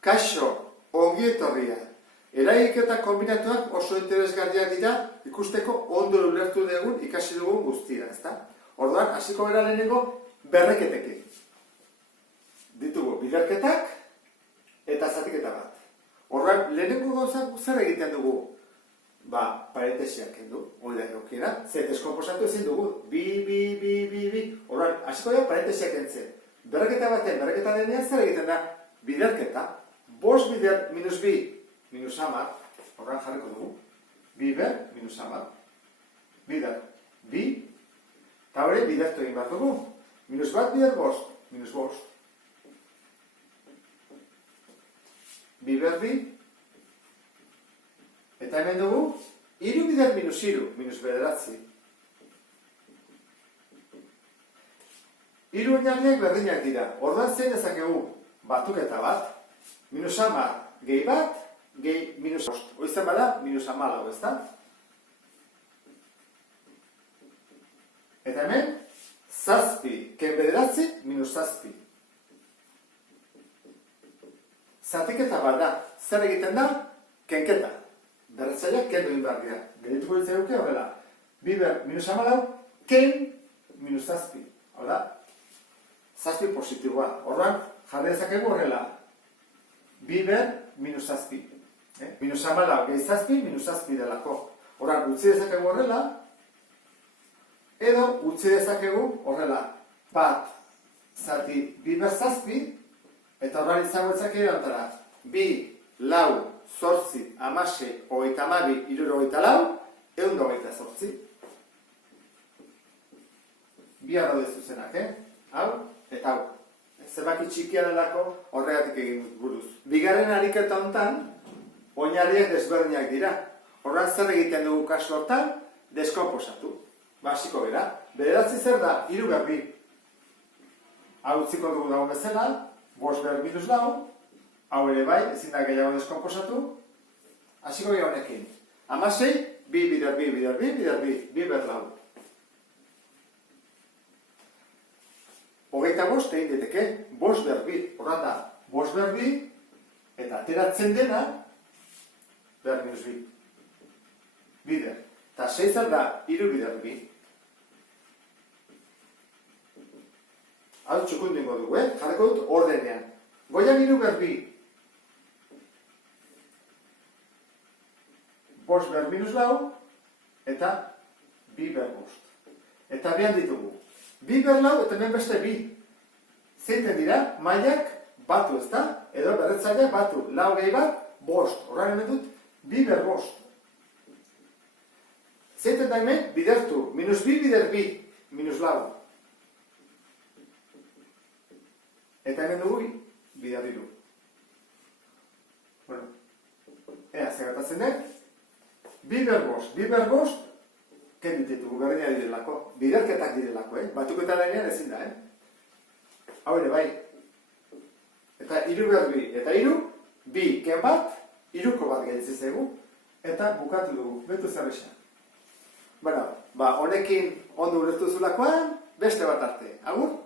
Kaixo, ongi etorria. Eragiketa kombinatuak oso interesgarriak dira ikusteko ondo ulertu dugun ikasi dugun guztia, ezta? Orduan, hasiko gara lehenengo berreketekin. Ditugu biderketak eta zatiketa bat. Orduan, lehenengo gauzak zer egiten dugu? Parentesiak kendu, hori da egokiena, ze deskomposatu ezin dugu. Bi. Orduan, hasiko gara parentesiak kentzen. Berreketa baten, berreketa denean zer egiten da? Biderketa. 5 bider minus bi minus 10, horren jarriko dugu. Bider minus 10. Bider, bi. Eta hori bidertu egin behar dugu. Minus bat bider 5, minus 5. Bider bi. Eta hemen dugu, 3 bider minus 3, minus bederatzi. 3 oinarriak berdinak dira. Orduan zein ezakegu batuketa bat. Minus 10 gehi bat, gehi minus 5. Oizan bada, minus 14, ezta? Eta hemen, zazpi, ken bederatzi, minus zazpi. Zatiketa bat da, zer egiten da? Kenketa. Berretzaileak kendu egin behar dira. Gerituko ditzen duke horrela. Biber minus 14, ken minus zazpi. Hau da, zazpi positiboa. Horran, jarri dezakegu horrela. Biber minus zazpi. Minus 14 gehi zazpi, minus zazpi delako. Horran, utzi dezakegu horrela, edo utzi dezakegu horrela. Bat, zati, biber zazpi, eta horran izango etzake erantara. 2, 4, 8, 16, 32, 64, 128. Bi arrode zuzenak, hau eta hau. Zenbaki txikia delako horregatik egin buruz. Bigarren ariketa honetan, oinarriak desberdinak dira. Horran zer egiten dugu kasu hortan, deskomposatu. Basiko bera. Bederatzi zer da, 3 behar 2. Hau utziko dugu dago bezala, 5 behar minus 4. Hau ere bai, ezin da gehiago deskomposatu. Hasiko gara honekin. 16, 2 bider 2 bider 2 bider 2, 2 behar 4. 25 egin diteke, 5 behar 2. Horran da, 5 behar 2, eta ateratzen dena, behar minus 2. Bider. Eta 6 zer da, 3 bider 2. Hau txukun dingo dugu, jarriko dut ordenean. Goian 3 behar 2. 5 behar minus 4, eta 2 behar 5. Eta behan ditugu. 2 behar 4 eta hemen beste 2. Zeiten dira, mailak batu, ezta? Edo berretzaileak batu. 4 gehi bat, 5. Horran hemen dut, 2 behar 5. Zeiten da hemen, bidertu. Minus 2 bider 2, minus 4. Eta hemen dugu, bider 2. Bueno, ea, zegatatzen den. 2 behar 5, 2 behar 5, ken ditugu, berdina direlako. Biderketak direlako, Batuketa denean ezin da, Hau ere bai. Eta 3 behar 2, eta 3, 2, ken bat, 3ko bat gelitze zaigu, eta bukatu dugu, betu zerrexan. Bueno, honekin ondo ulertu zulakoan, beste bat arte. Agur?